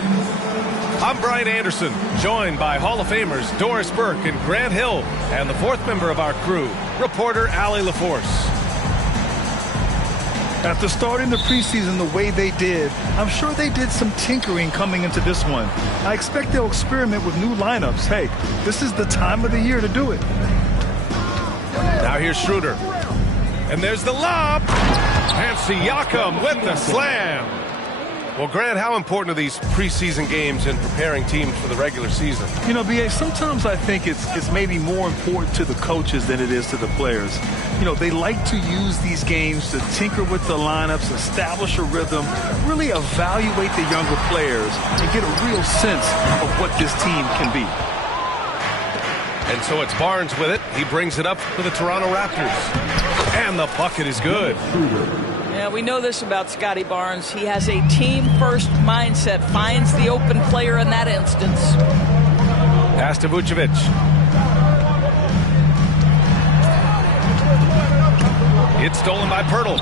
I'm Brian Anderson, joined by Hall of Famers Doris Burke and Grant Hill, and the fourth member of our crew, reporter Allie LaForce. After starting the preseason the way they did, I'm sure they did some tinkering coming into this one. I expect they'll experiment with new lineups. Hey, this is the time of the year to do it. Now here's Schroeder. And there's the lob. And Siakam with the slam. Well, Grant, how important are these preseason games in preparing teams for the regular season? You know, B.A., sometimes I think it's maybe more important to the coaches than it is to the players. You know, they like to use these games to tinker with the lineups, establish a rhythm, really evaluate the younger players, and get a real sense of what this team can be. And so it's Barnes with it. He brings it up for the Toronto Raptors. And the bucket is good. Yeah, we know this about Scotty Barnes. He has a team-first mindset, finds the open player in that instance. Pass to Vucevic. It's stolen by Pirtle.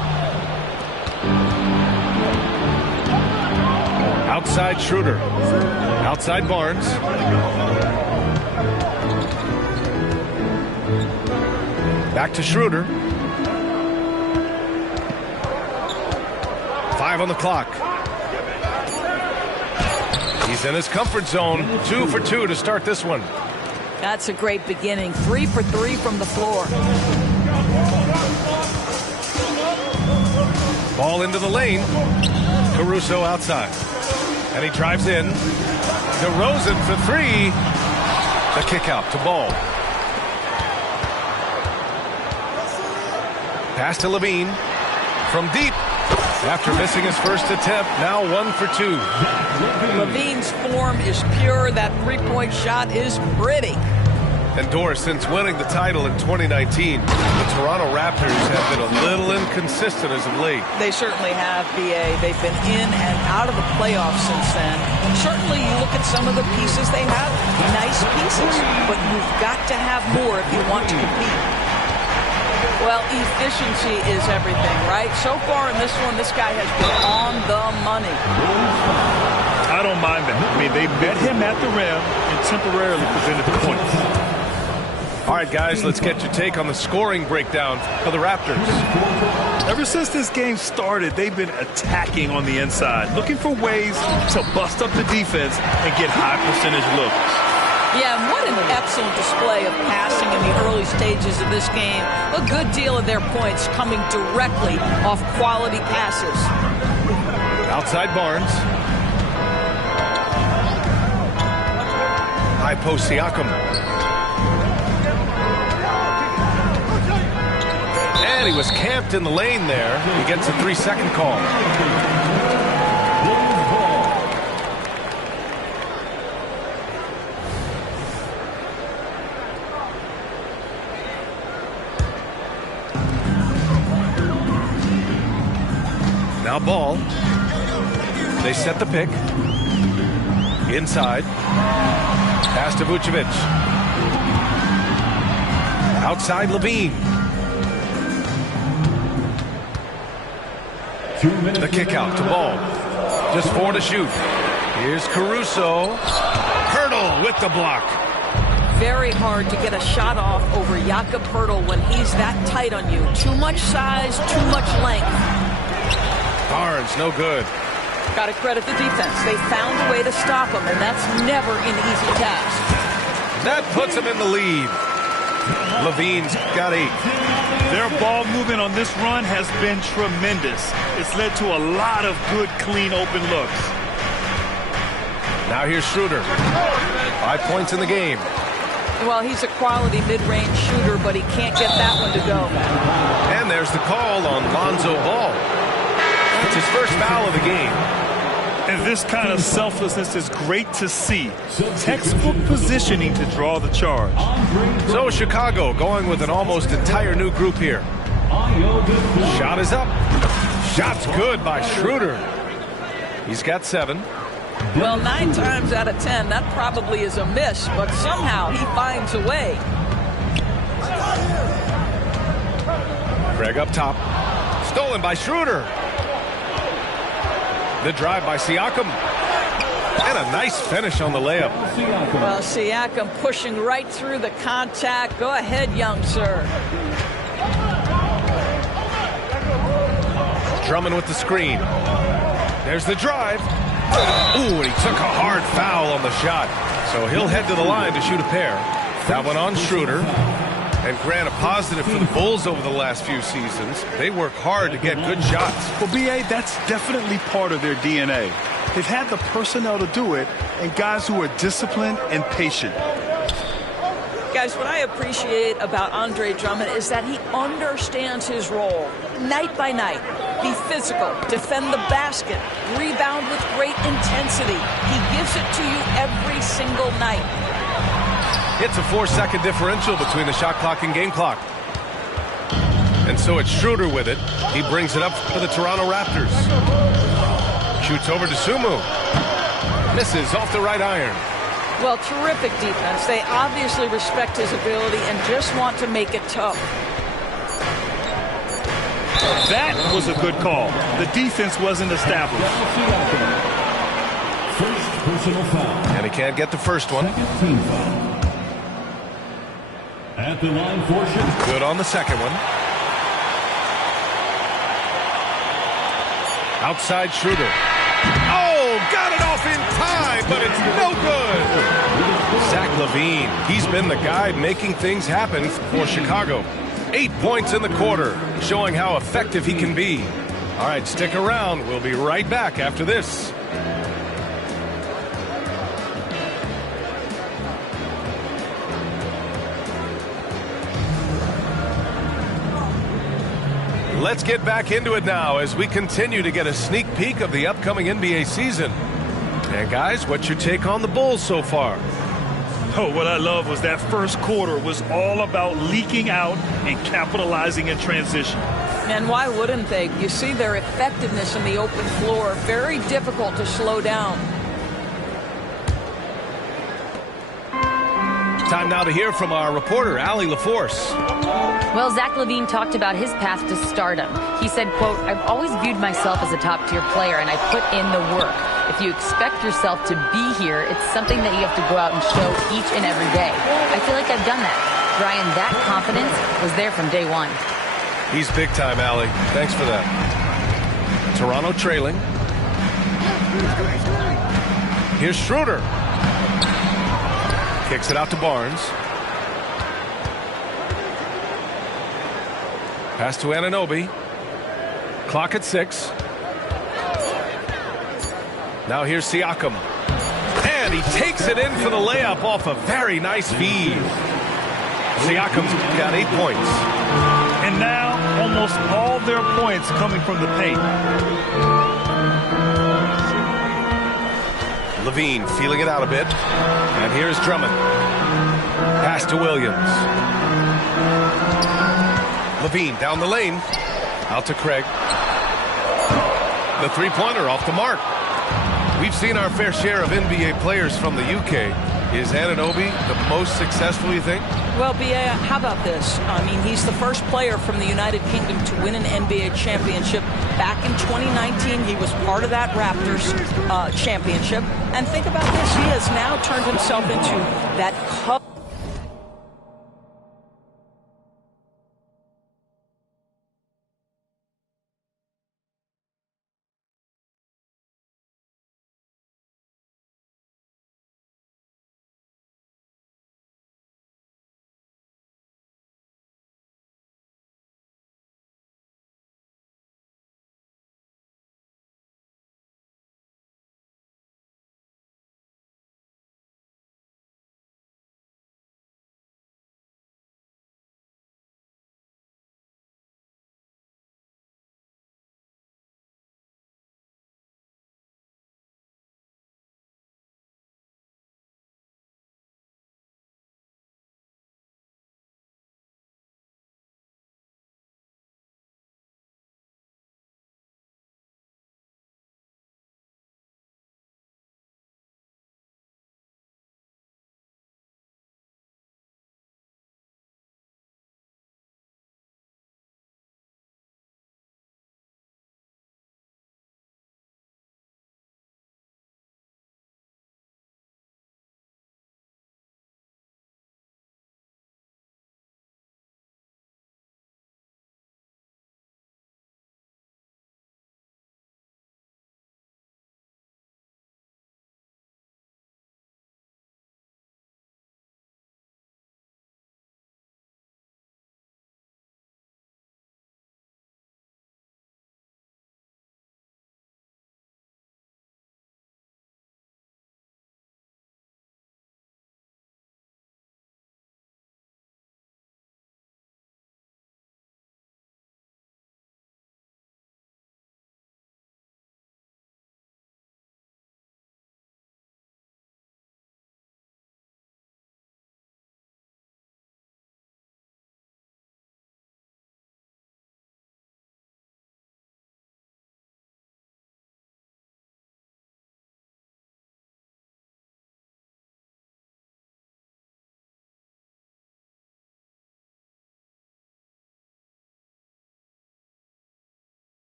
Outside Schroeder. Outside Barnes. Back to Schroeder. 5 on the clock. He's in his comfort zone. 2 for 2 to start this one. That's a great beginning. 3 for 3 from the floor. Ball into the lane. Caruso outside. And he drives in. DeRozan for 3. The kick out to Ball. Pass to Levine. From deep. After missing his first attempt, now 1 for 2. Levine's form is pure. That three-point shot is pretty. And Doris, since winning the title in 2019, the Toronto Raptors have been a little inconsistent as of late. They certainly have, B.A. They've been in and out of the playoffs since then. Certainly, you look at some of the pieces they have, nice pieces, but you've got to have more if you want to compete. Well, efficiency is everything, right? So far in this one, this guy has been on the money. I don't mind that. I mean, they met him at the rim and temporarily prevented the points. All right, guys, let's get your take on the scoring breakdown for the Raptors. Ever since this game started, they've been attacking on the inside, looking for ways to bust up the defense and get high percentage looks. Yeah, and what an excellent display of passing in the early stages of this game. A good deal of their points coming directly off quality passes. Outside Barnes. High post Siakam. And he was camped in the lane there. He gets a 3-second call. Now Ball. They set the pick. Inside. Pass to Vucevic. Outside Levine. The kick out to Ball. Just 4 to shoot. Here's Caruso. Pirtle with the block. Very hard to get a shot off over Jakob Pirtle when he's that tight on you. Too much size, too much length. Barnes, no good. Got to credit the defense. They found a way to stop him, and that's never an easy task. That puts him in the lead. Levine's got 8. Their ball movement on this run has been tremendous. It's led to a lot of good, clean, open looks. Now here's Schroeder. 5 points in the game. Well, he's a quality mid-range shooter, but he can't get that one to go. And there's the call on Lonzo Ball. It's his first foul of the game. And this kind of selflessness is great to see. Textbook positioning to draw the charge. So Chicago going with an almost entire new group here. Shot is up. Shot's good by Schroeder. He's got 7. Well, 9 times out of 10, that probably is a miss, but somehow he finds a way. Greg up top. Stolen by Schroeder. The drive by Siakam. And And a nice finish on the layup. Well, Siakam pushing right through the contact. Go ahead, young sir. Drummond with the screen. There's the drive. Ooh, and he took a hard foul on the shot. So he'll head to the line to shoot a pair. That one on Schroeder. And Grant, a positive for the Bulls over the last few seasons. They work hard to get good shots. Well, B.A., that's definitely part of their DNA. They've had the personnel to do it, and guys who are disciplined and patient. Guys, what I appreciate about Andre Drummond is that he understands his role night by night. Be physical, defend the basket, rebound with great intensity. He gives it to you every single night. It's a 4-second differential between the shot clock and game clock. And so it's Schroeder with it. He brings it up for the Toronto Raptors. Shoots over to Sumu. Misses off the right iron. Well, terrific defense. They obviously respect his ability and just want to make it tough. That was a good call. The defense wasn't established. First personal foul. And he can't get the first one. Second team foul. At the line for shot. Good on the second one. Outside Schroeder. Oh, got it off in time, but it's no good. Zach LaVine, he's been the guy making things happen for Chicago. 8 points in the quarter, showing how effective he can be. All right, stick around. We'll be right back after this. Let's get back into it now as we continue to get a sneak peek of the upcoming NBA season. And guys, what's your take on the Bulls so far? Oh, what I love was that first quarter was all about leaking out and capitalizing in transition. And why wouldn't they? You see their effectiveness in the open floor. Very difficult to slow down. Time now to hear from our reporter, Allie LaForce. Well, Zach LaVine talked about his path to stardom. He said, quote, "I've always viewed myself as a top-tier player, and I put in the work. If you expect yourself to be here, it's something that you have to go out and show each and every day. I feel like I've done that." Brian, that confidence was there from day one. He's big time, Allie. Thanks for that. Toronto trailing. Here's Schroeder. Kicks it out to Barnes. Pass to Anunoby. Clock at 6. Now here's Siakam. And he takes it in for the layup off a very nice feed. Siakam's got 8 points. And now almost all their points coming from the paint. LaVine feeling it out a bit. And here's Drummond. Pass to Williams. LaVine down the lane. Out to Craig. The three-pointer off the mark. We've seen our fair share of NBA players from the UK. Is Anunoby the most successful, you think? Well, B.A., how about this? I mean, he's the first player from the United Kingdom to win an NBA championship. Back in 2019, he was part of that Raptors championship. And think about this. He has now turned himself into that cup.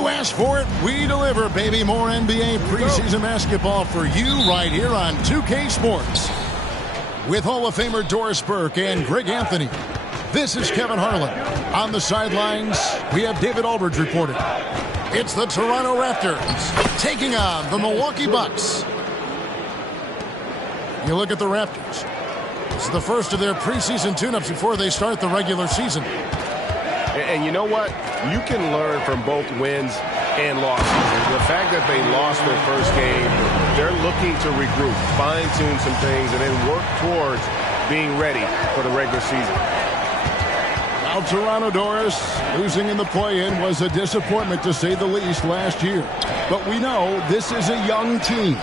You asked for it, we deliver, baby. More NBA preseason basketball for you right here on 2K Sports. With Hall of Famer Doris Burke and Greg Anthony, this is Kevin Harlan. On the sidelines, we have David Aldridge reporting. It's the Toronto Raptors taking on the Milwaukee Bucks. You look at the Raptors. It's the first of their preseason tune-ups before they start the regular season. And you know what? You can learn from both wins and losses. The fact that they lost their first game, they're looking to regroup, fine-tune some things, and then work towards being ready for the regular season. Now Toronto, Doris, losing in the play-in was a disappointment to say the least last year. But we know this is a young team.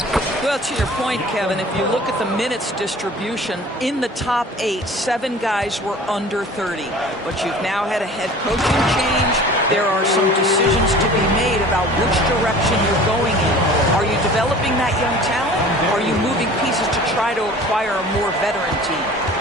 Well, to your point, Kevin, if you look at the minutes distribution, in the top 8, 7 guys were under 30. But you've now had a head coaching change. There are some decisions to be made about which direction you're going in. Are you developing that young talent? Or are you moving pieces to try to acquire a more veteran team?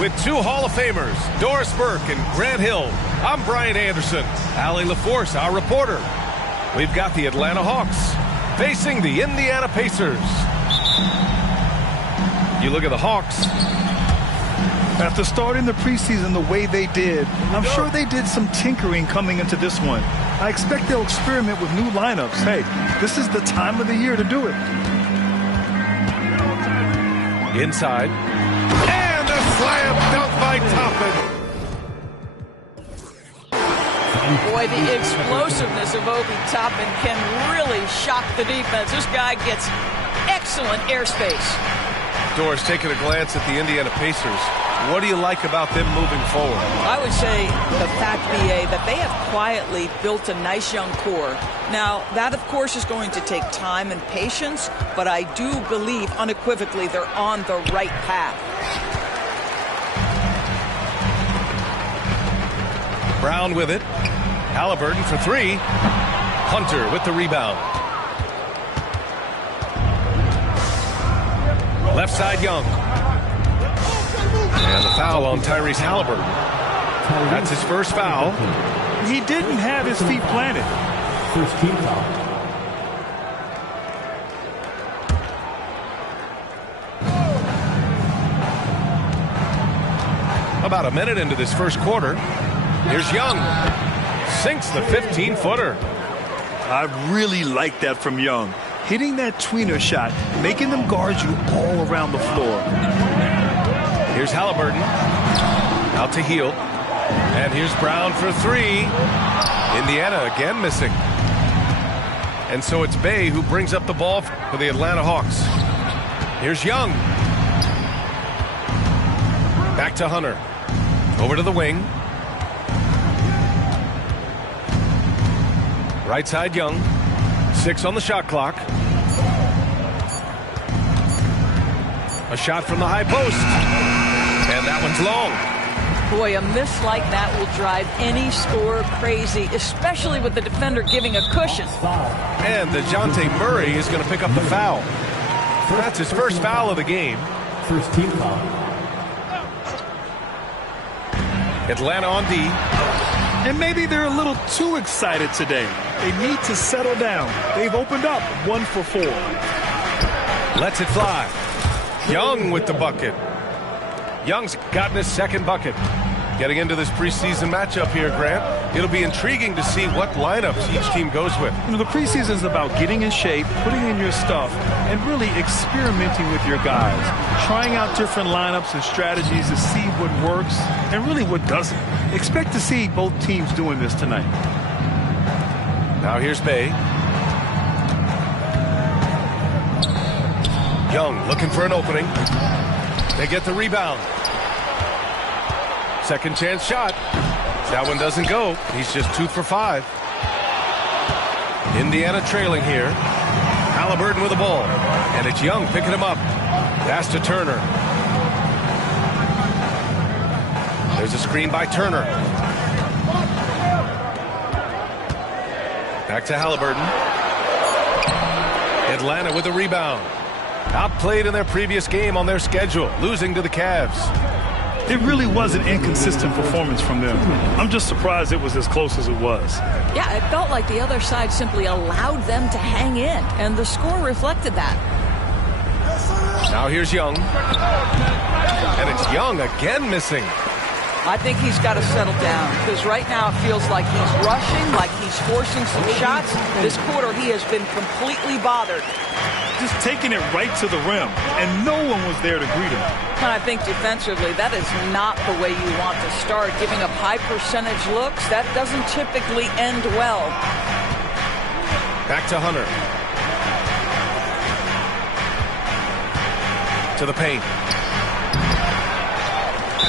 With 2 Hall of Famers, Doris Burke and Grant Hill, I'm Brian Anderson. Allie LaForce, our reporter. We've got the Atlanta Hawks facing the Indiana Pacers. You look at the Hawks. After starting the preseason the way they did, I'm sure they did some tinkering coming into this one. I expect they'll experiment with new lineups. Hey, this is the time of the year to do it. Inside. And a slam dunk by Toppin. Boy, the explosiveness of Obi Toppin can really shock the defense. This guy gets excellent airspace. Doris, taking a glance at the Indiana Pacers, what do you like about them moving forward? I would say the fact, BA, that they have quietly built a nice young core. Now, that, of course, is going to take time and patience, but I do believe unequivocally they're on the right path. Brown with it. Halliburton for 3. Hunter with the rebound. Left side, Young. And the foul on Tyrese Halliburton. That's his first foul. He didn't have his feet planted. First team foul. About a minute into this first quarter. Here's Young. Sinks the 15-footer. I really like that from Young. Hitting that tweener shot, making them guard you all around the floor. Here's Halliburton. Out to Hield. And here's Brown for three. Indiana again missing. And so it's Bay who brings up the ball for the Atlanta Hawks. Here's Young. Back to Hunter. Over to the wing. Right side Young. 6 on the shot clock. A shot from the high post. And that one's long. Boy, a miss like that will drive any scorer crazy, especially with the defender giving a cushion. And DeJounte Murray is going to pick up the foul. That's his first foul of the game. First team foul. Atlanta on D. And maybe they're a little too excited today. They need to settle down. They've opened up 1 for 4. Lets it fly. Young with the bucket. Young's gotten his second bucket. Getting into this preseason matchup here, Grant, it'll be intriguing to see what lineups each team goes with. You know, the preseason is about getting in shape, putting in your stuff, and really experimenting with your guys. Trying out different lineups and strategies to see what works and really what doesn't. Expect to see both teams doing this tonight. Now here's Bay. Young looking for an opening. They get the rebound. Second chance shot. That one doesn't go. He's just 2 for 5. Indiana trailing here. Halliburton with the ball. And it's Young picking him up. Pass to Turner. There's a screen by Turner. Back to Halliburton. Atlanta with the rebound. Outplayed in their previous game on their schedule, losing to the Cavs. It really was an inconsistent performance from them. I'm just surprised it was as close as it was. Yeah, it felt like the other side simply allowed them to hang in, and the score reflected that. Now here's Young. And it's Young again missing. I think he's got to settle down, because right now it feels like he's rushing, like he's forcing some shots. This quarter he has been completely bothered. Just taking it right to the rim, and no one was there to greet him. And I think defensively, that is not the way you want to start. Giving up high percentage looks, that doesn't typically end well. Back to Hunter. To the paint.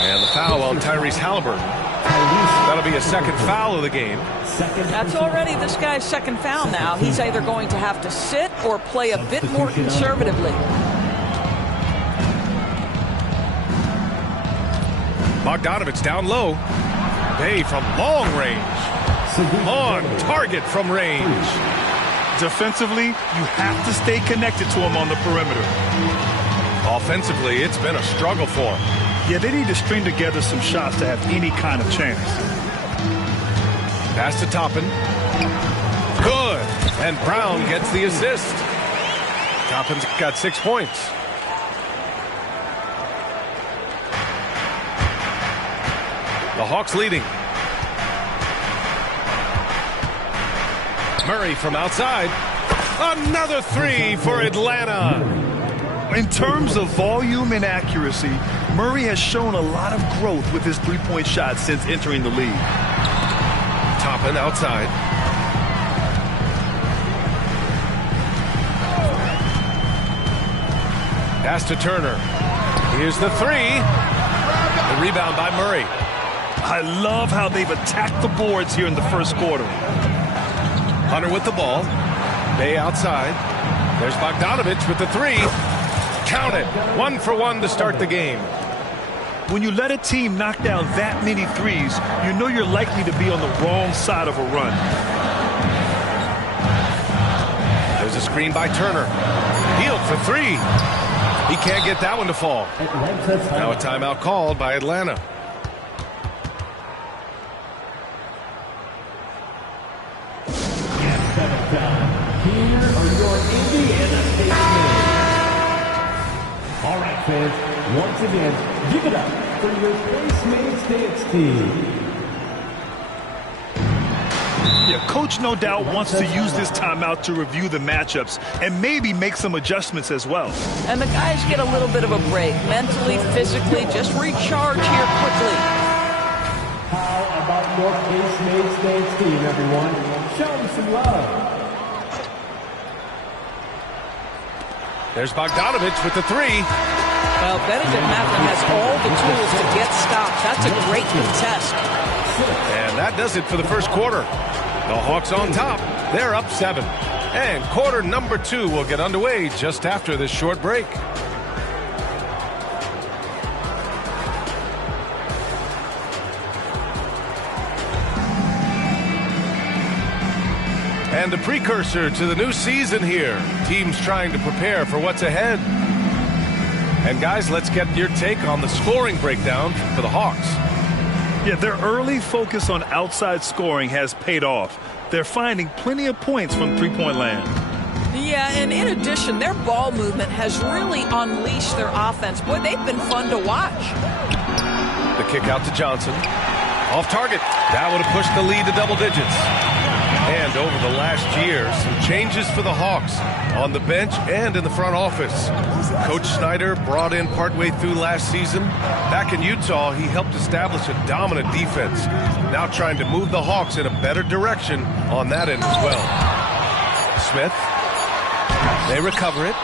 And the foul on Tyrese Halliburton. That'll be a second foul of the game. That's already this guy's second foul now. He's either going to have to sit or play a bit more conservatively. Bogdanovich down low. Bay from long range. On target from range. Defensively, you have to stay connected to him on the perimeter. Offensively, it's been a struggle for him. Yeah, they need to string together some shots to have any kind of chance. Pass to Toppin. Good. And Brown gets the assist. Toppin's got 6 points. The Hawks leading. Murray from outside. Another 3 for Atlanta. In terms of volume and accuracy, Murray has shown a lot of growth with his three-point shot since entering the league. Toppin outside. Pass to Turner. Here's the 3. The rebound by Murray. I love how they've attacked the boards here in the first quarter. Hunter with the ball. Bay outside. There's Bogdanovich with the 3. Count it. 1 for 1 to start the game. When you let a team knock down that many threes, you know you're likely to be on the wrong side of a run. There's a screen by Turner. Hield for 3. He can't get that one to fall. Now a timeout called by Atlanta. Here are your Indiana State minutes. All right, fans, once again, give it up for your Postmates Dance team. Yeah, Coach no doubt wants to use this timeout to review the matchups and maybe make some adjustments as well. And the guys get a little bit of a break, mentally, physically, just recharge here quickly. How about your Postmates Dance team, everyone? Show them some love. There's Bogdanovich with the three. Well, Benedict Mathurin has all the tools to get stops. That's a great contest. And that does it for the first quarter. The Hawks on top. They're up 7. And quarter number 2 will get underway just after this short break. And a precursor to the new season here. Teams trying to prepare for what's ahead. And guys, let's get your take on the scoring breakdown for the Hawks. Yeah, their early focus on outside scoring has paid off. They're finding plenty of points from three-point land. Yeah, and in addition, their ball movement has really unleashed their offense. Boy, they've been fun to watch. The kick out to Johnson. Off target. That would have pushed the lead to double digits. And over the last year, some changes for the Hawks on the bench and in the front office. Coach Snyder brought in partway through last season. Back in Utah, he helped establish a dominant defense. Now trying to move the Hawks in a better direction on that end as well. Smith. They recover it.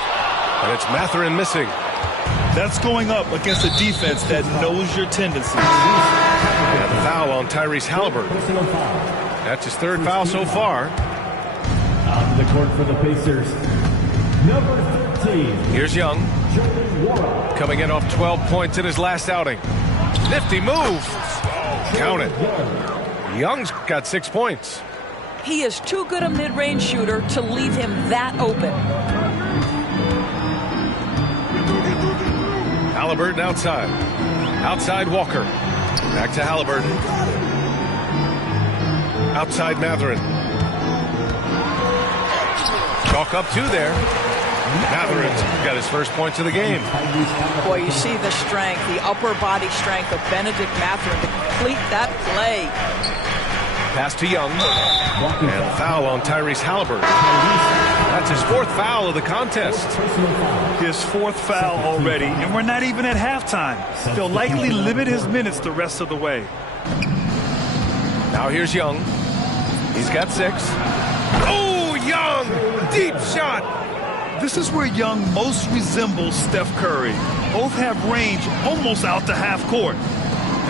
And it's Mathurin missing. That's going up against a defense that knows your tendencies. And the foul on Tyrese Halliburton. That's his third foul so far. On the court for the Pacers, number 13. Here's Young. Coming in off 12 points in his last outing. Nifty move. Count it. Young's got 6 points. He is too good a mid-range shooter to leave him that open. Halliburton outside. Outside Walker. Back to Halliburton. Outside Mathurin. Chalk up 2 there. Mathurin's got his first points of the game. Boy, you see the strength, the upper body strength of Benedict Mathurin to complete that play. Pass to Young. And foul on Tyrese Halliburton. That's his 4th foul of the contest. His 4th foul already, and we're not even at halftime. They'll likely limit his minutes the rest of the way. Now here's Young. He's got 6. Oh, Young! Deep shot! This is where Young most resembles Steph Curry. Both have range almost out to half court.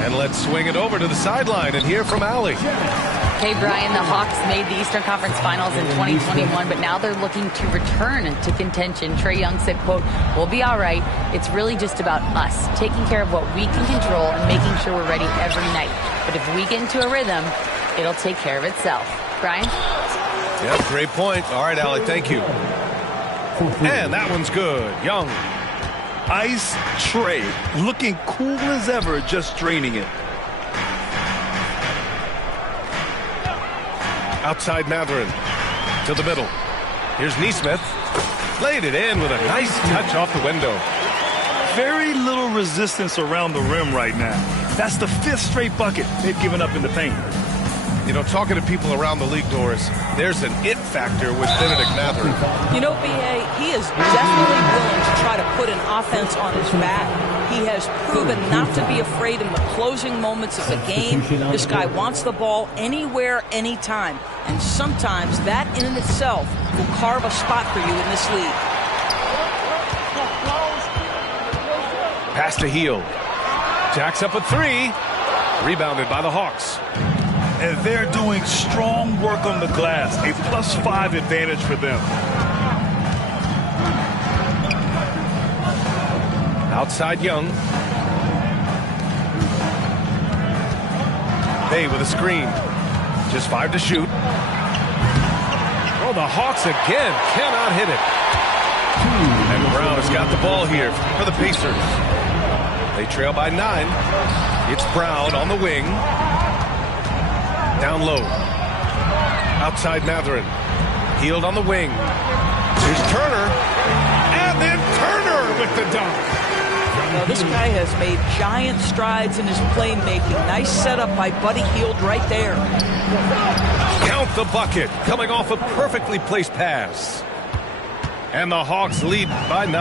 And let's swing it over to the sideline and hear from Allie. Hey, Brian, the Hawks made the Eastern Conference Finals in 2021, but now they're looking to return to contention. Trae Young said, quote, "We'll be all right. It's really just about us, taking care of what we can control and making sure we're ready every night. But if we get into a rhythm, it'll take care of itself." Brian? Yep, great point. All right, Allie, thank you. And that one's good. Young. Ice Trae, looking cool as ever, just draining it. Outside Mathurin to the middle. Here's Nesmith. Laid it in with a nice touch off the window. Very little resistance around the rim right now. That's the 5th straight bucket they've given up in the paint. You know, talking to people around the league, Doris, there's an it factor with Benedict Mathurin. You know, B.A., he is definitely willing to try to put an offense on his back. He has proven not to be afraid in the closing moments of the game. This guy wants the ball anywhere, anytime. And sometimes that in itself will carve a spot for you in this league. Pass to Heel. Jacks up a 3. Rebounded by the Hawks. And they're doing strong work on the glass. A +5 advantage for them. Outside Young. Bay with a screen. Just 5 to shoot. Oh, the Hawks again cannot hit it. And Brown has got the ball here for the Pacers. They trail by 9. It's Brown on the wing. Down low. Outside Mathurin. Healed on the wing. Here's Turner. And then Turner with the dunk. know, this guy has made giant strides in his playmaking. Nice setup by Buddy Hield right there. Count the bucket, coming off a perfectly placed pass. And the Hawks lead by 9.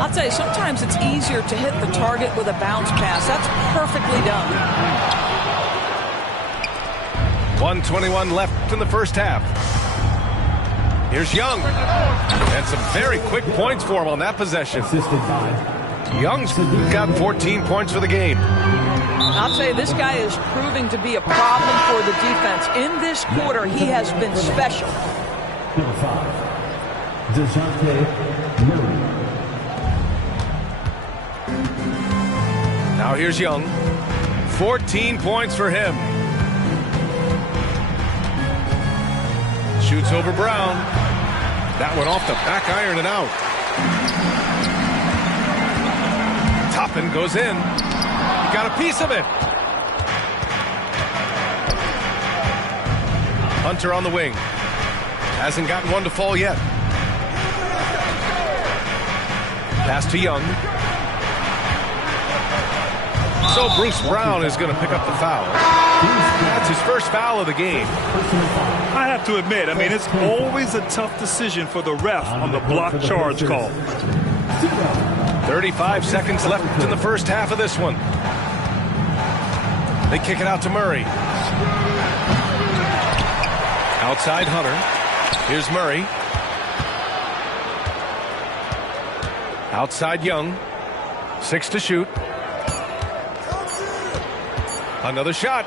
I'll tell you, sometimes it's easier to hit the target with a bounce pass. That's perfectly done. 1:21 left in the first half. Here's Young. And some very quick points for him on that possession. Young's got 14 points for the game. I'll tell you, this guy is proving to be a problem for the defense. In this quarter, he has been special. Number 5, Murray. Now here's Young. 14 points for him. Shoots over Brown. That one off the back iron and out. Toppin goes in. He got a piece of it. Hunter on the wing. Hasn't gotten one to fall yet. Pass to Young. So Bruce Brown is going to pick up the foul. That's his first foul of the game. I have to admit, I mean, it's always a tough decision for the ref on the block charge call. 35 seconds left in the first half of this one. They kick it out to Murray. Outside Hunter. Here's Murray. Outside Young. 6 to shoot. Another shot.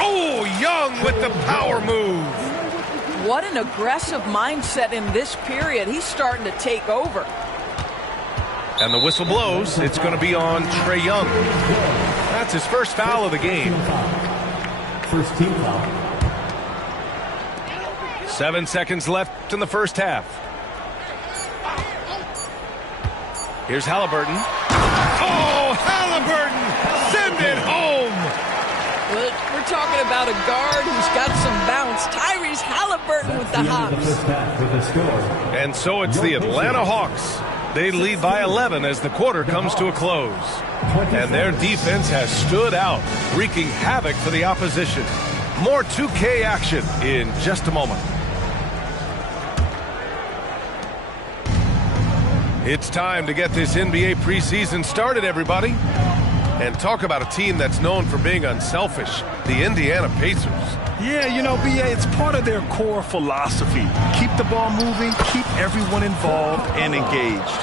Oh, Young with the power move. What an aggressive mindset in this period. He's starting to take over. And the whistle blows. It's going to be on Trae Young. That's his first foul of the game. First team foul. 7 seconds left in the first half. Here's Halliburton. Oh, Halliburton! Send it home! Well, we're talking about a guard who's got some bounce. Tyrese Halliburton with the hops. And so it's the Atlanta Hawks. They lead by 11 as the quarter comes to a close. And their defense has stood out, wreaking havoc for the opposition. More 2K action in just a moment. It's time to get this NBA preseason started, everybody. And talk about a team that's known for being unselfish, the Indiana Pacers. Yeah, you know, BA, it's part of their core philosophy. Keep the ball moving, keep everyone involved and engaged.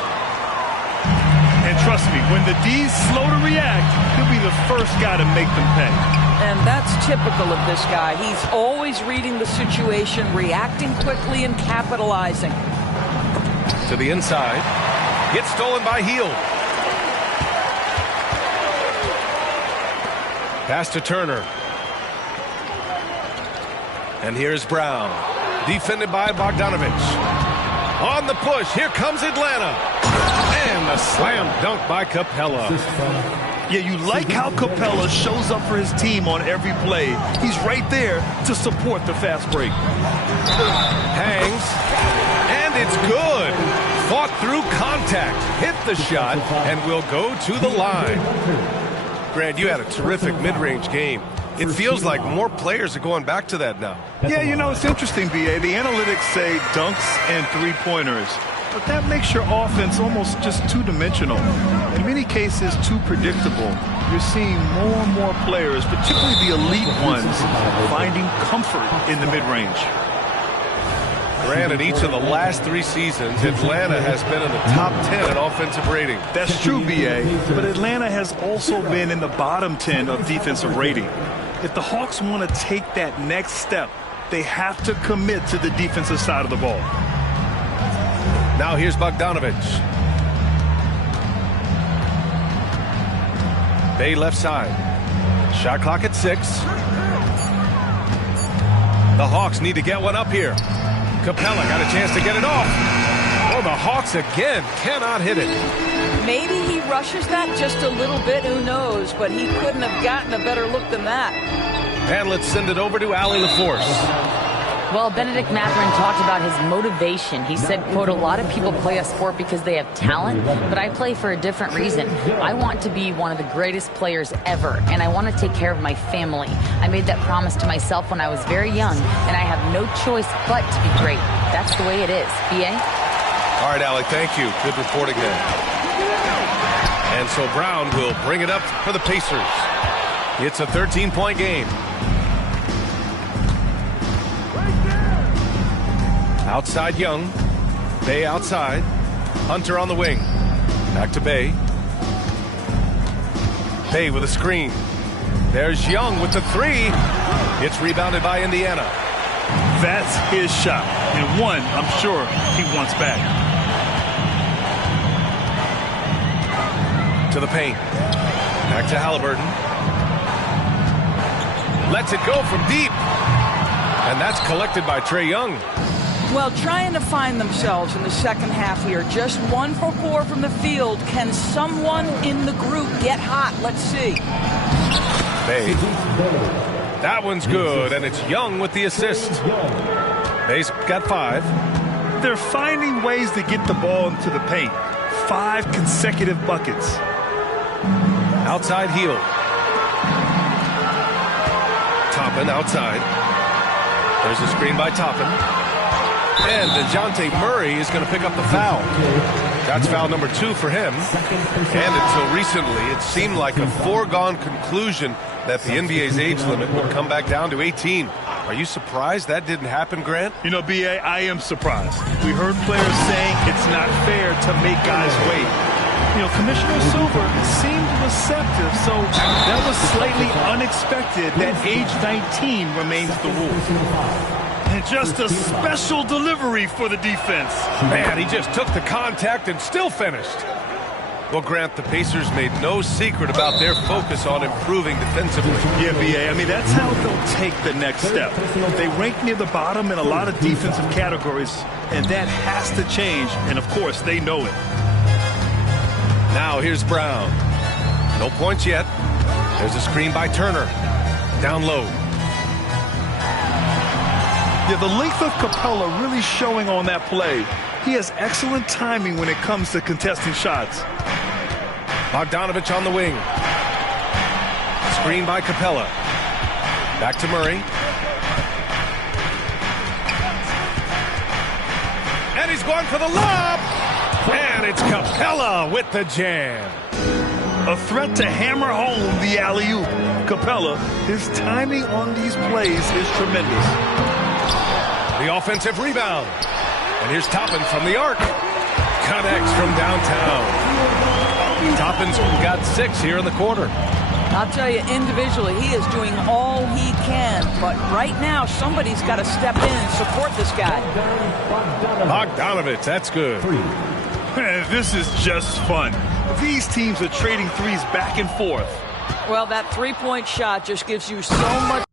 And trust me, when the D's slow to react, he'll be the first guy to make them pay. And that's typical of this guy. He's always reading the situation, reacting quickly and capitalizing. To the inside. Gets stolen by Hield. Pass to Turner. And here's Brown. Defended by Bogdanovich. On the push. Here comes Atlanta. And a slam dunk by Capella. Yeah, you like how Capella shows up for his team on every play. He's right there to support the fast break. Hangs. And it's good. Fought through contact. Hit the shot and will go to the line. Grant, you had a terrific mid-range game. It feels like more players are going back to that now. Yeah, you know, it's interesting, BA. The analytics say dunks and three-pointers. But that makes your offense almost just two-dimensional. In many cases, too predictable. You're seeing more and more players, particularly the elite ones, finding comfort in the mid-range. Granted, each of the last 3 seasons, Atlanta has been in the top 10 in offensive rating. That's true, BA. But Atlanta has also been in the bottom 10 of defensive rating. If the Hawks want to take that next step, they have to commit to the defensive side of the ball. Now here's Bogdanovich. Bay left side. Shot clock at 6. The Hawks need to get one up here. Capella got a chance to get it off. Oh, the Hawks again cannot hit it. Maybe he rushes that just a little bit, who knows, but he couldn't have gotten a better look than that. And let's send it over to Allie LaForce. Well, Benedict Mathurin talked about his motivation. He said, quote, a lot of people play a sport because they have talent, but I play for a different reason. I want to be one of the greatest players ever, and I want to take care of my family. I made that promise to myself when I was very young, and I have no choice but to be great. That's the way it is. B.A.? All right, Allie, thank you. Good reporting there. And so Brown will bring it up for the Pacers. It's a 13-point game. Outside Young. Bay outside. Hunter on the wing. Back to Bay. Bay with a screen. There's Young with the three. It's rebounded by Indiana. That's his shot. And one, I'm sure he wants back. To the paint. Back to Halliburton. Lets it go from deep. And that's collected by Trae Young. Well, trying to find themselves in the second half here. Just 1 for 4 from the field. Can someone in the group get hot? Let's see. Bay. That one's good, and it's Young with the assist. Bay's got 5. They're finding ways to get the ball into the paint. 5 consecutive buckets. Outside heel. Toppin outside. There's a screen by Toppin. And DeJounte Murray is going to pick up the foul. That's foul number 2 for him. And until recently, it seemed like a foregone conclusion that the NBA's age limit would come back down to 18. Are you surprised that didn't happen, Grant? You know, B.A., I am surprised. We heard players saying it's not fair to make guys wait. You know, Commissioner Silver seemed receptive, so that was slightly unexpected that age 19 remains the rule. And just a special delivery for the defense. Man, he just took the contact and still finished. Well, Grant, the Pacers made no secret about their focus on improving defensively. Yeah, B.A., I mean, that's how they'll take the next step. They rank near the bottom in a lot of defensive categories, and that has to change, and of course, they know it. Now here's Brown. No points yet. There's a screen by Turner. Down low. Yeah, the length of Capella really showing on that play. He has excellent timing when it comes to contesting shots. Bogdanovich on the wing. Screen by Capella. Back to Murray. And he's going for the lob. And it's Capella with the jam. A threat to hammer home the alley-oop. Capella, his timing on these plays is tremendous. The offensive rebound. And here's Toppin from the arc. Connects from downtown. Toppin's got 6 here in the quarter. I'll tell you, individually, he is doing all he can. But right now, somebody's got to step in and support this guy. Bogdanovich, that's good. This is just fun. These teams are trading threes back and forth. Well, that three-point shot just gives you so much.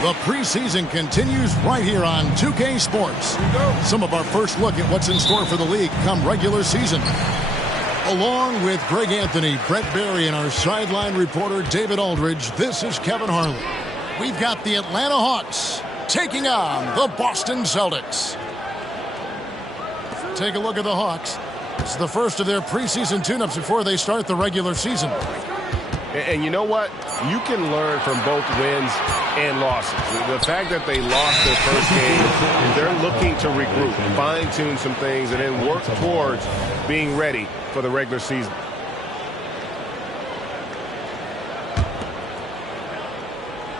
The preseason continues right here on 2K Sports. Some of our first look at what's in store for the league come regular season. Along with Greg Anthony, Brett Barry, and our sideline reporter David Aldridge, this is Kevin Harlan. We've got the Atlanta Hawks taking on the Boston Celtics. Take a look at the Hawks. It's the first of their preseason tune-ups before they start the regular season. And you know what? You can learn from both wins and losses. The fact that they lost their first game, they're looking to regroup, fine-tune some things, and then work towards being ready for the regular season.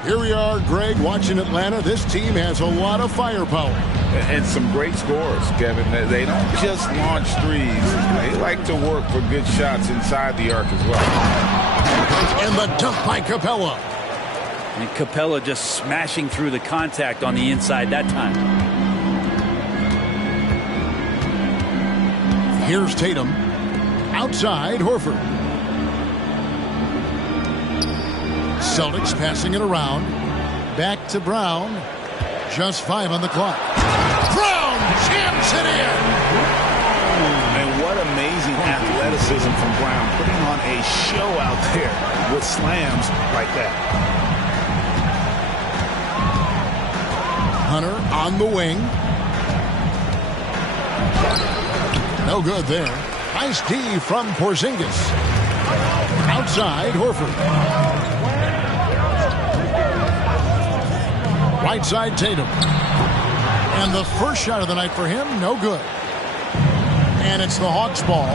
Here we are, Greg, watching Atlanta. This team has a lot of firepower. And some great scores, Kevin. They don't just launch threes. They like to work for good shots inside the arc as well. And the dunk by Capella. And Capella just smashing through the contact on the inside that time. Here's Tatum. Outside, Horford. Celtics passing it around. Back to Brown. Just 5 on the clock. Brown jams it in. And what amazing athleticism from Brown, putting on a show out there with slams like that. Hunter on the wing. No good there. Nice D from Porzingis. Outside, Horford. Right side, Tatum. And the first shot of the night for him, no good. And it's the Hawks ball.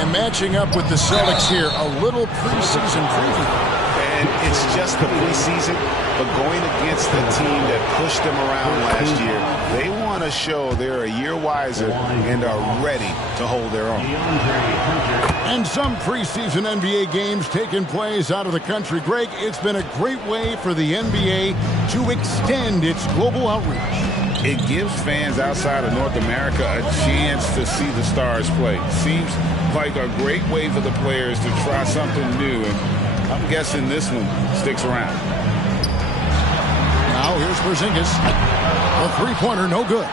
And matching up with the Celtics here, a little preseason preview. And it's just the preseason, but going against the team that pushed them around last year, they want to show they're a year wiser and are ready to hold their own. And some preseason NBA games taking place out of the country. Greg, it's been a great way for the NBA to extend its global outreach. It gives fans outside of North America a chance to see the stars play. Seems like a great way for the players to try something new, and I'm guessing this one sticks around. Now here's Porzingis. A three-pointer, no good.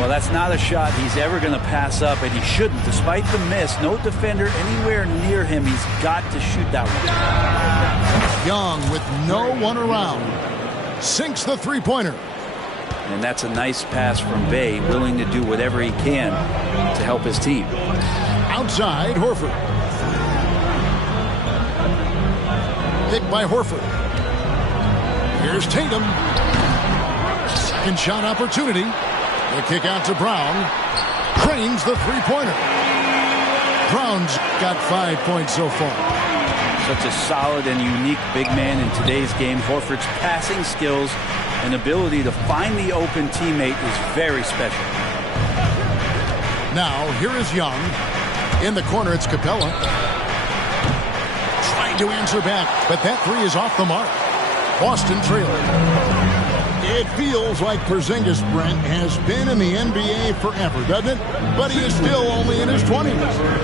Well, that's not a shot he's ever going to pass up, and he shouldn't. Despite the miss, no defender anywhere near him. He's got to shoot that one. Young with no one around. Sinks the three-pointer. And that's a nice pass from Bay, willing to do whatever he can to help his team. Outside, Horford. Picked by Horford. Here's Tatum. Second shot opportunity. The kick out to Brown. Drains the three-pointer. Brown's got 5 points so far. Such a solid and unique big man in today's game. Horford's passing skills and ability to find the open teammate is very special. Now, here is Young. In the corner, it's Capella. Trying to answer back, but that three is off the mark. Boston trailing. It feels like Porzingis, Brent, has been in the NBA forever, doesn't it? But he is still only in his 20s.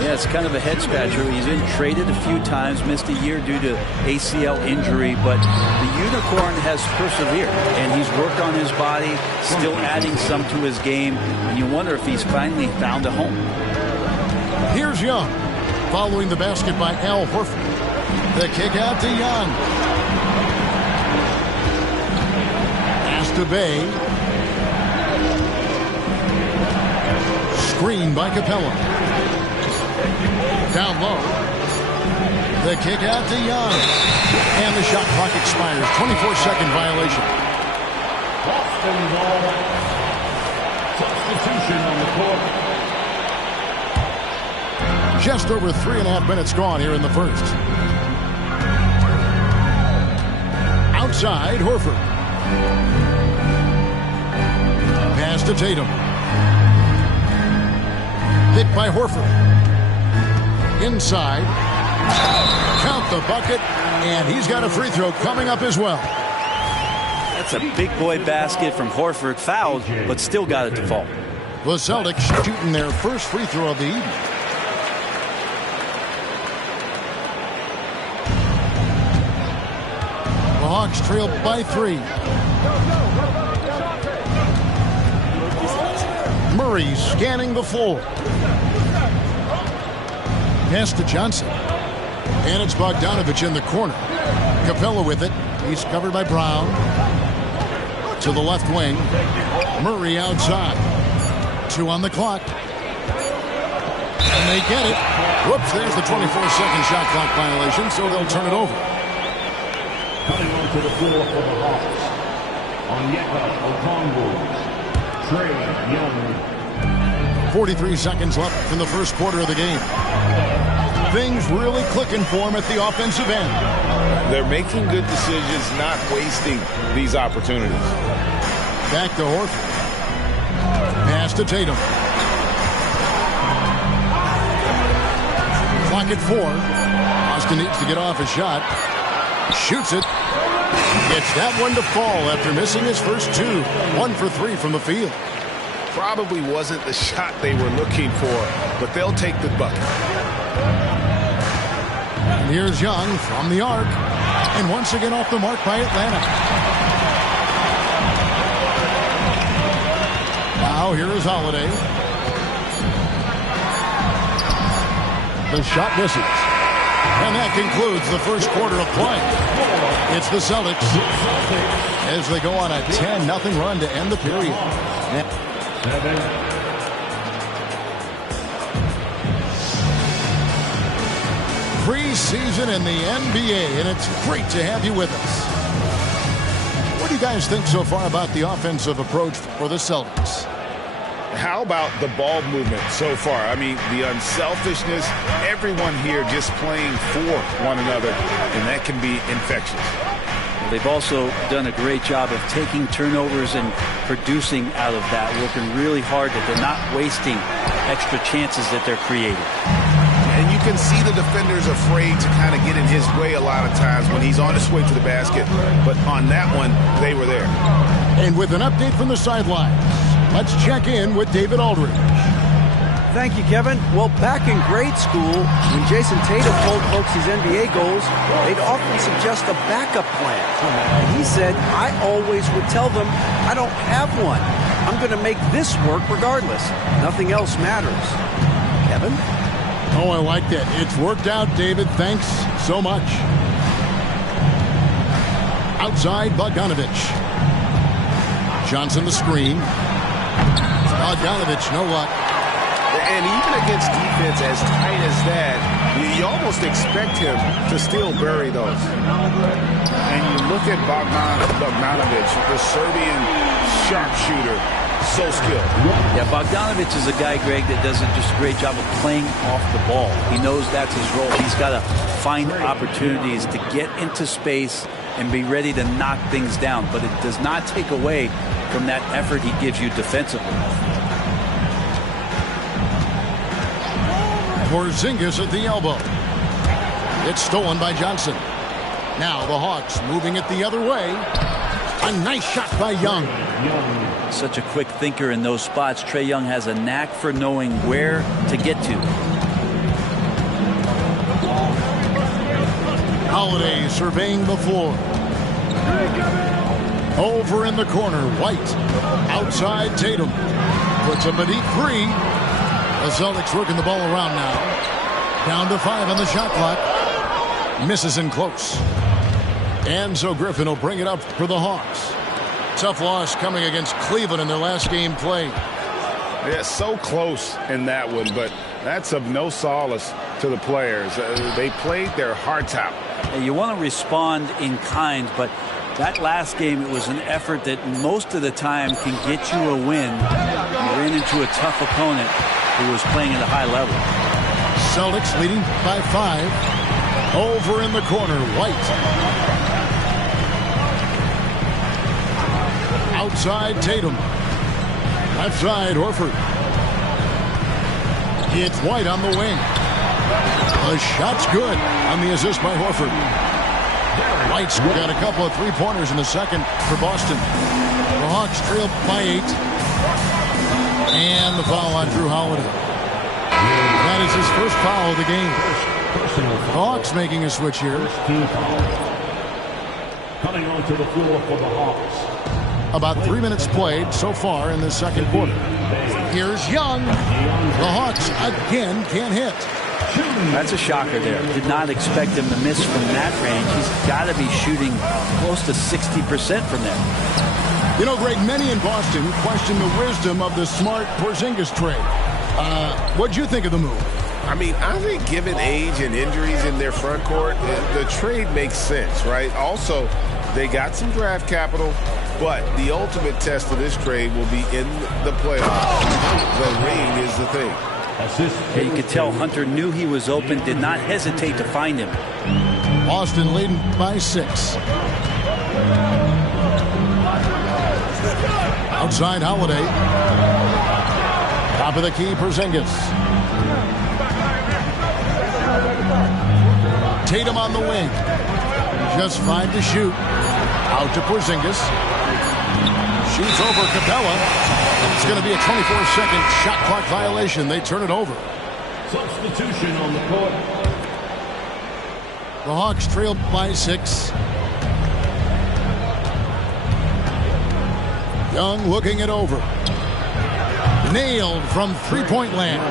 Yeah, it's kind of a head-scratcher. He's been traded a few times, missed a year due to ACL injury, but the Unicorn has persevered, and he's worked on his body, still adding some to his game, and you wonder if he's finally found a home. Here's Young, following the basket by Al Horford. The kick out to Young. To Bay. Screen by Capella. Down low. The kick out to Young. And the shot clock expires. 24-second violation. Boston ball. Substitution on the court. Just over 3.5 minutes gone here in the first. Outside, Horford. Pass to Tatum. Hit by Horford. Inside. Count the bucket, and he's got a free throw coming up as well. That's a big boy basket from Horford. Fouled, but still got it to fall. The Celtics shooting their first free throw of the evening. The Hawks trail by 3. Murray scanning the floor. Pass to Johnson. And it's Bogdanovich in the corner. Capella with it. He's covered by Brown. To the left wing. Murray outside. 2 on the clock. And they get it. Whoops, there's the 24-second shot clock violation, so they'll turn it over. Coming onto the floor for the Hawks. Onyeka Okongwu, Trae Young. 43 seconds left in the first quarter of the game. Things really clicking for him at the offensive end. They're making good decisions, not wasting these opportunities. Back to Horford. Pass to Tatum. Clock at 4. Austin needs to get off a shot. Shoots it. Gets that one to fall after missing his first 2. 1 for 3 from the field. Probably wasn't the shot they were looking for, but they'll take the bucket. And here's Young from the arc. And once again off the mark by Atlanta. Now here is Holiday. The shot misses. And that concludes the first quarter of play. It's the Celtics as they go on a 10-0 run to end the period. Preseason in the NBA, and it's great to have you with us. What do you guys think so far about the offensive approach for the Celtics? How about the ball movement so far? I mean, the unselfishness, everyone here just playing for one another, and that can be infectious. They've also done a great job of taking turnovers and producing out of that, working really hard that they're not wasting extra chances that they're creating. And you can see the defenders afraid to kind of get in his way a lot of times when he's on his way to the basket. But on that one, they were there. And with an update from the sidelines, let's check in with David Aldridge. Thank you, Kevin. Well, back in grade school, when Jason Tatum told folks his NBA goals, they'd often suggest a backup plan. And he said, I always would tell them, I don't have one. I'm going to make this work regardless. Nothing else matters. Kevin? Oh, I like that. It's worked out, David. Thanks so much. Outside, Bogdanovich. Johnson the screen. Bogdanovich, no luck. And even against defense as tight as that, you almost expect him to still bury those. And you look at Bogdanovich, the Serbian sharpshooter, so skilled. Yeah, Bogdanovich is a guy, Greg, that does just a great job of playing off the ball. He knows that's his role. He's got to find opportunities to get into space and be ready to knock things down. But it does not take away from that effort he gives you defensively. Porzingis at the elbow. It's stolen by Johnson. Now the Hawks moving it the other way. A nice shot by Young. Such a quick thinker in those spots. Trae Young has a knack for knowing where to get to. Holiday surveying the floor. Over in the corner, White. Outside, Tatum. Puts him beneath 3. The Celtics working the ball around now. Down to 5 on the shot clock. Misses in close. And so Griffin will bring it up for the Hawks. Tough loss coming against Cleveland in their last game played. Yeah, so close in that one, but that's of no solace to the players. They played their hearts out. You want to respond in kind, but that last game, it was an effort that most of the time can get you a win. You ran into a tough opponent who was playing at a high level. Celtics leading by 5. Over in the corner, White. Outside, Tatum. Left side, Horford. It's White on the wing. The shot's good on the assist by Horford. White's got a couple of three-pointers in the second for Boston. The Hawks trail by 8. And the foul on Drew Holiday. That is his first foul of the game. The Hawks making a switch here. Coming onto the floor for the Hawks. About 3 minutes played so far in the second quarter. Here's Young. The Hawks again can't hit. That's a shocker there. Did not expect him to miss from that range. He's got to be shooting close to 60% from there. You know, Greg, many in Boston question the wisdom of the Smart Porzingis trade. What'd you think of the move? I mean, I think given age and injuries in their front court, the trade makes sense, right? Also, they got some draft capital, but the ultimate test of this trade will be in the playoffs. The ring is the thing. Yeah, you could tell Hunter knew he was open, did not hesitate to find him. Boston leading by 6. Outside Holiday. Top of the key, Porzingis. Tatum on the wing. Just 5 to shoot. Out to Porzingis. Shoots over Capella. It's going to be a 24-second shot clock violation. They turn it over. Substitution on the court. The Hawks trail by 6. Young looking it over. Nailed from three-point land.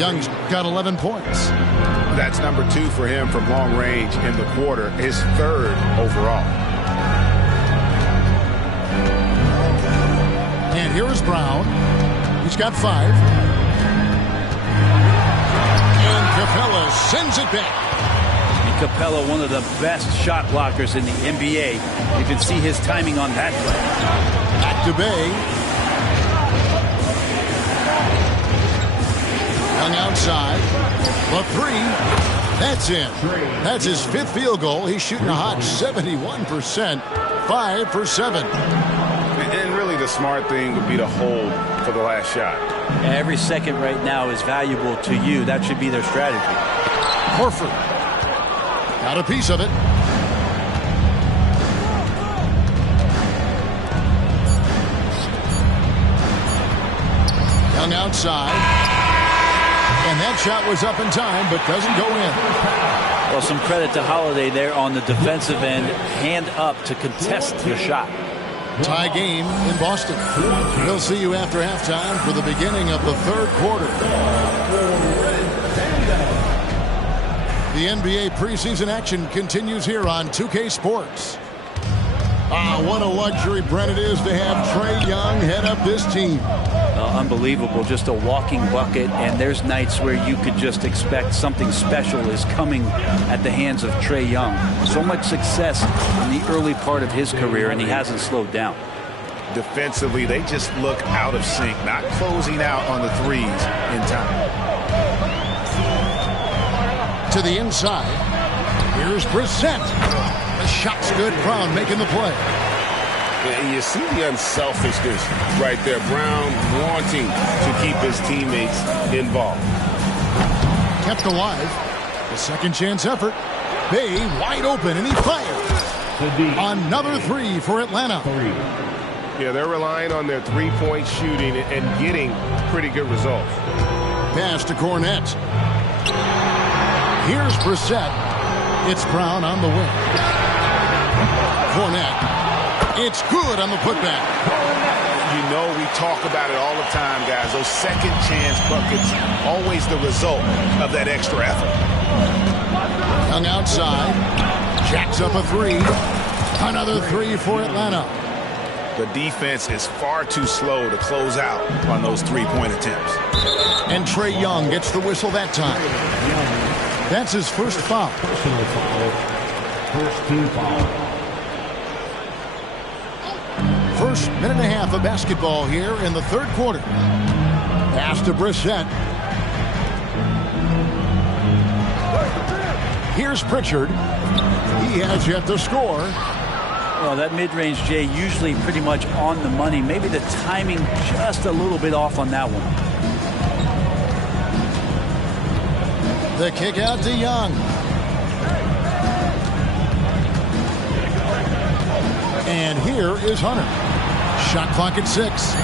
Young's got 11 points. That's number 2 for him from long range in the quarter. His 3rd overall. And here is Brown. He's got 5. And Capella sends it back. And Capella, one of the best shot blockers in the NBA. You can see his timing on that play. Back to Bay. Young outside. The 3. That's in. That's his 5th field goal. He's shooting a hot 71%. 5 for 7. And really the smart thing would be to hold for the last shot. Every second right now is valuable to you. That should be their strategy. Horford. Got a piece of it. Young outside. And that shot was up in time, but doesn't go in. Well, some credit to Holiday there on the defensive end. Hand up to contest the shot. Tie game in Boston. We'll see you after halftime for the beginning of the 3rd quarter. The NBA preseason action continues here on 2K Sports. What a luxury, Brent, it is to have Trae Young head up this team. Unbelievable, just a walking bucket, and there's nights where you could just expect something special is coming at the hands of Trae Young. So much success in the early part of his career, and he hasn't slowed down. Defensively, they just look out of sync, not closing out on the threes in time. To the inside. Here's Brissett. The shot's good. Brown making the play. And you see the unselfishness right there. Brown wanting to keep his teammates involved. Kept alive. The second chance effort. Bay wide open, and he fires. Another 3 for Atlanta. Yeah, they're relying on their three-point shooting and getting pretty good results. Pass to Cornette. Here's Brissett. It's Brown on the wing. Cornette. It's good on the putback. You know, we talk about it all the time, guys. Those second chance buckets, always the result of that extra effort. Young outside. Jacks up a 3. Another 3 for Atlanta. The defense is far too slow to close out on those three-point attempts. And Trae Young gets the whistle that time. That's his first foul. Personal foul. First team foul. First minute and a half of basketball here in the 3rd quarter. Pass to Brissett. Here's Pritchard. He has yet to score. Well, that mid-range, Jay, usually pretty much on the money. Maybe the timing just a little bit off on that one. The kick out to Young. And here is Hunter. Shot clock at 6.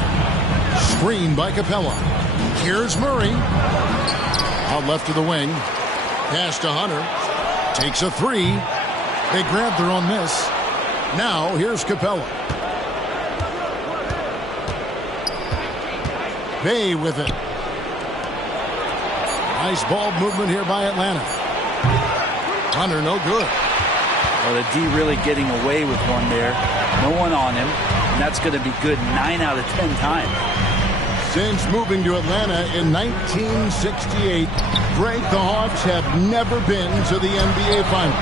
Screen by Capella. Here's Murray. Out left to the wing. Pass to Hunter. Takes a 3. They grab their own miss. Now here's Capella. Bay with it. Nice ball movement here by Atlanta. Hunter, no good. Well, the D really getting away with one there. No one on him. And that's going to be good 9 out of 10 times. Since moving to Atlanta in 1968, Greg, the Hawks have never been to the NBA Finals.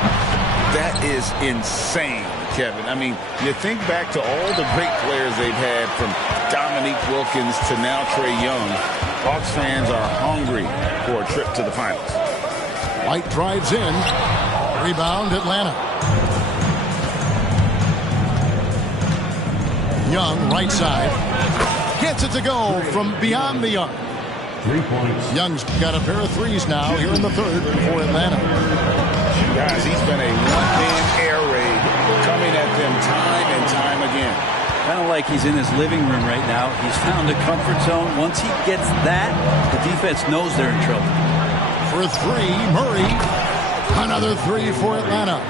That is insane, Kevin. I mean, you think back to all the great players they've had, from Dominique Wilkins to now Trae Young. Hawks fans are hungry for a trip to the finals. White drives in. Rebound, Atlanta. Young, right side. Gets it to go from beyond the arc. 3 points. Young's got a pair of threes now here in the third for Atlanta. Guys, he's been a one-man air raid, coming at them time and time again. Kind of like he's in his living room right now. He's found a comfort zone. Once he gets that, the defense knows they're in trouble. For 3, Murray. Another 3 for Atlanta.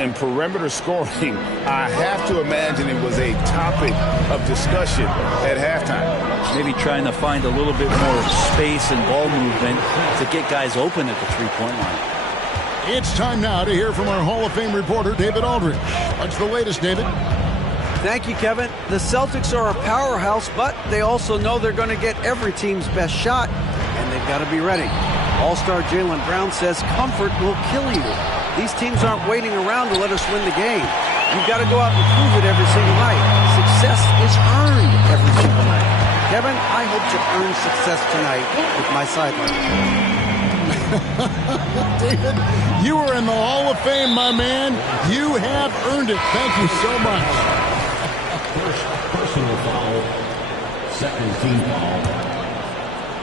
And perimeter scoring, I have to imagine it was a topic of discussion at halftime. Maybe trying to find a little bit more space and ball movement to get guys open at the three-point line. It's time now to hear from our Hall of Fame reporter, David Aldridge. What's the latest, David? Thank you, Kevin. The Celtics are a powerhouse, but they also know they're going to get every team's best shot, and they've got to be ready. All-star Jaylen Brown says comfort will kill you. These teams aren't waiting around to let us win the game. You've got to go out and prove it every single night. Success is earned every single night. Kevin, I hope to earn success tonight with my sideline. David, you are in the Hall of Fame, my man. You have earned it. Thank you so much. First personal foul. Second team foul.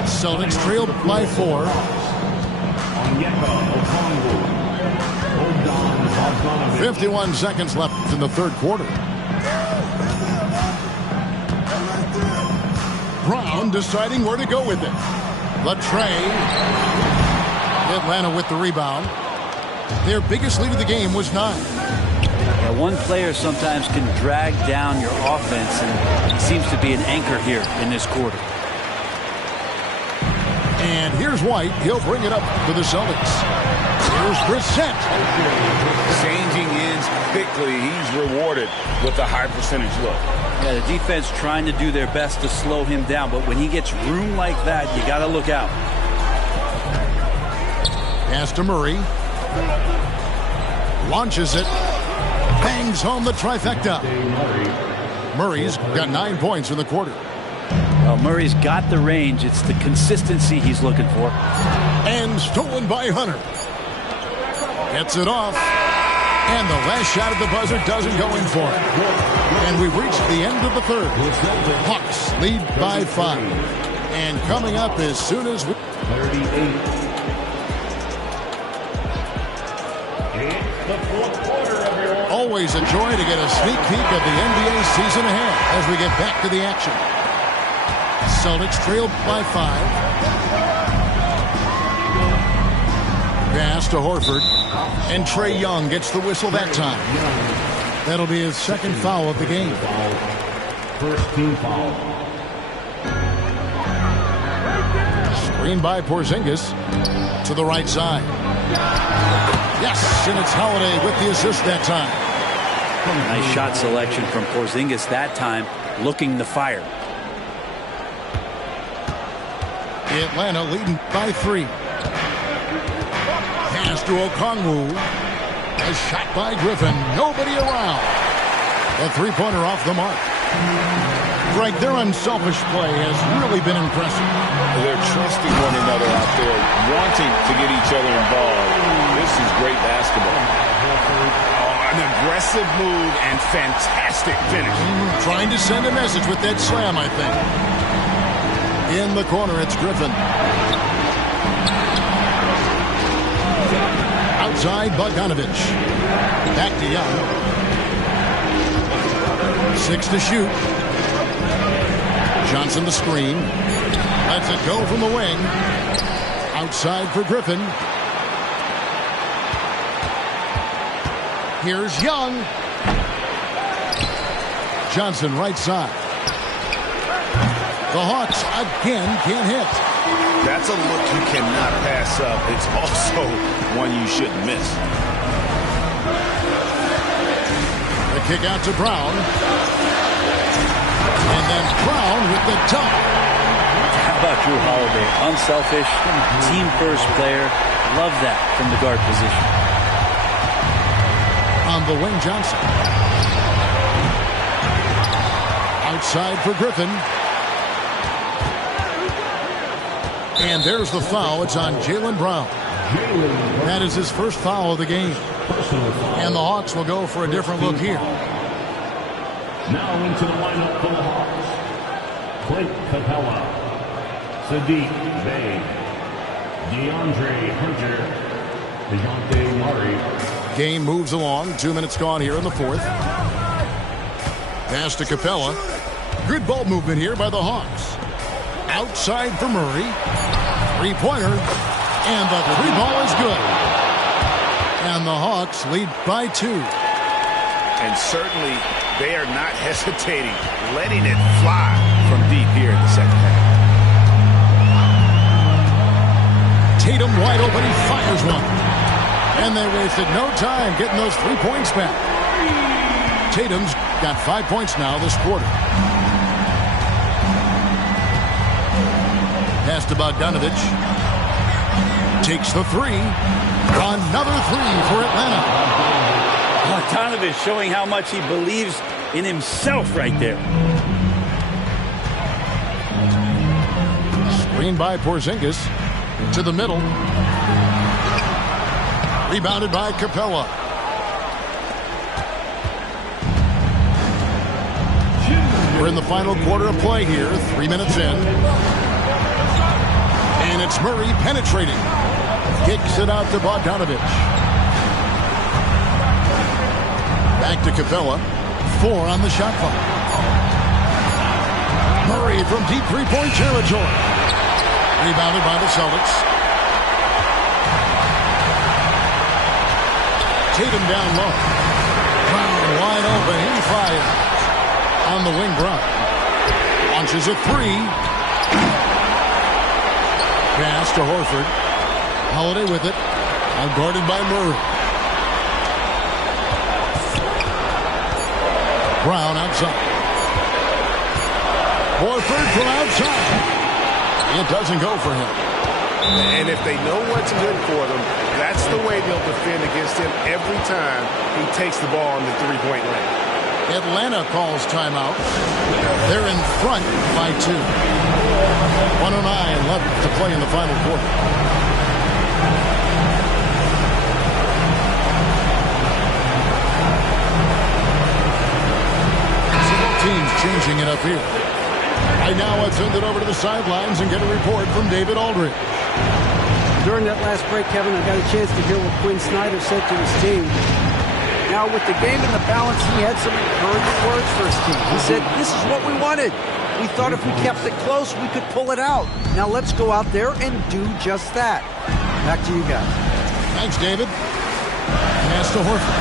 Celtics trailed by 4. Onyeka Okongwu. 51 seconds left in the third quarter. Brown deciding where to go with it. Latrey. Atlanta with the rebound. Their biggest lead of the game was 9. Yeah, one player sometimes can drag down your offense, and he seems to be an anchor here in this quarter. And here's White. He'll bring it up for the Celtics. Here's Brissett. Changing ends quickly. He's rewarded with a high percentage look. Yeah, the defense trying to do their best to slow him down, but when he gets room like that, you got to look out. Pass to Murray. Launches it. Bangs home the trifecta. Murray's got 9 points in the quarter. Well, Murray's got the range. It's the consistency he's looking for. And stolen by Hunter. Gets it off. And the last shot at the buzzer doesn't go in for it. And we've reached the end of the third. Hawks lead by 5. And coming up as soon as we... 38. Always a joy to get a sneak peek of the NBA season ahead as we get back to the action. Celtics trailed by 5. Pass to Horford. And Trae Young gets the whistle that time. That'll be his second foul of the game. First team foul. Screen by Porzingis to the right side. Yes, and it's Holiday with the assist that time. Nice shot selection from Porzingis that time, looking to fire. Atlanta leading by 3. Pass to Okongwu. A shot by Griffin. Nobody around. A three-pointer off the mark. Greg, their unselfish play has really been impressive. They're trusting one another out there, wanting to get each other involved. This produces great basketball. An aggressive move and fantastic finish. Trying to send a message with that slam, I think. In the corner, it's Griffin. Outside, Bogdanovich. Back to Young. 6 to shoot. Johnson the screen. Lets it go from the wing. Outside for Griffin. Here's Young. Johnson right side. The Hawks again can't hit. That's a look you cannot pass up. It's also one you shouldn't miss. The kick out to Brown. And then Brown with the dunk. How about Drew Holiday? Unselfish, team-first player. Love that from the guard position. On the wing, Johnson. Outside for Griffin. And there's the foul. It's on Jaylen Brown. That is his first foul of the game. And the Hawks will go for a different look here. Now into the lineup for the Hawks. Clint Capella, Sadiq Bey, DeAndre Hunter, DeJounte Murray. Game moves along. 2 minutes gone here in the fourth. Pass to Capella. Good ball movement here by the Hawks. Outside for Murray. Three-pointer. And the three ball is good. And the Hawks lead by 2. And certainly they are not hesitating, letting it fly from deep here in the second half. Tatum wide open. He fires one. And they wasted no time getting those 3 points back. Tatum's got 5 points now this quarter. Pass to Bogdanovich. Takes the three. Another three for Atlanta. Bogdanovich showing how much he believes in himself right there. Screen by Porzingis. To the middle. Rebounded by Capella. We're in the final quarter of play here. 3 minutes in. And it's Murray penetrating. Kicks it out to Bogdanovich. Back to Capella. 4 on the shot clock. Murray from deep three-point territory. Rebounded by the Celtics. Tatum down low. Brown wide open. He fires. On the wing, Brown. Launches a three. Pass to Horford. Holiday with it. Outguarded by Murray. Brown outside. Horford from outside. It doesn't go for him. And if they know what's good for them, that's the way they'll defend against him every time he takes the ball in the three-point line. Atlanta calls timeout. They're in front by 2. 109 left to play in the final quarter. Both teams changing it up here. Right now, let's send it over to the sidelines and get a report from David Aldridge. During that last break, Kevin, I got a chance to hear what Quinn Snyder said to his team. Now, with the game in the balance, he had some encouraging words for his team. He said, this is what we wanted. We thought if we kept it close, we could pull it out. Now, let's go out there and do just that. Back to you guys. Thanks, David. Pass to Horford.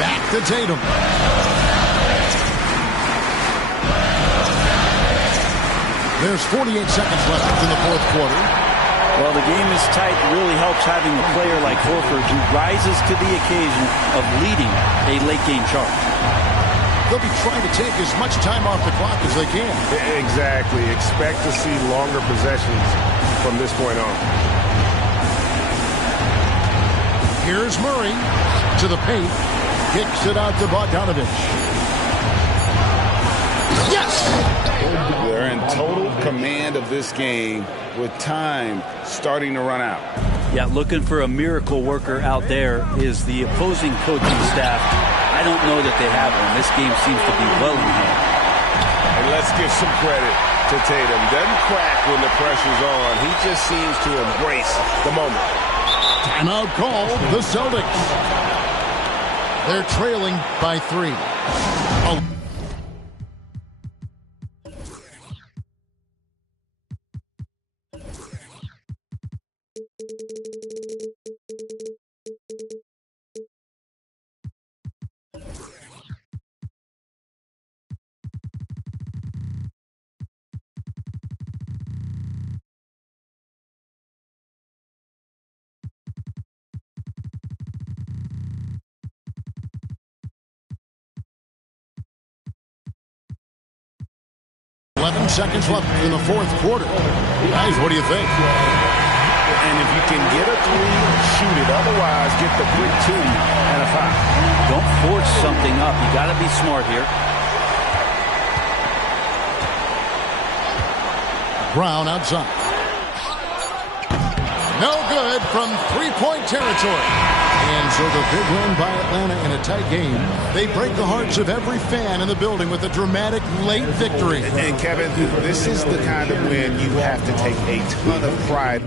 Back to Tatum. There's 48 seconds left in the fourth quarter. Well, the game is tight. It really helps having a player like Horford who rises to the occasion of leading a late-game charge. They'll be trying to take as much time off the clock as they can. Exactly. Expect to see longer possessions from this point on. Here's Murray to the paint. Kicks it out to Bogdanovich. Yes! They're in total command of this game with time starting to run out. Yeah, looking for a miracle worker out there is the opposing coaching staff. I don't know that they have one. This game seems to be well in hand. And let's give some credit to Tatum. Doesn't crack when the pressure's on. He just seems to embrace the moment. Timeout called the Celtics. They're trailing by 3. Oh. Seconds left in the fourth quarter. Guys, what do you think? And if you can get a 3, shoot it. Otherwise, get the quick 2 and a foul. Don't force something up. You got to be smart here. Brown outside. No good from three-point territory. And so the big win by Atlanta in a tight game. They break the hearts of every fan in the building with a dramatic late victory. And Kevin, this is the kind of win you have to take a ton of pride.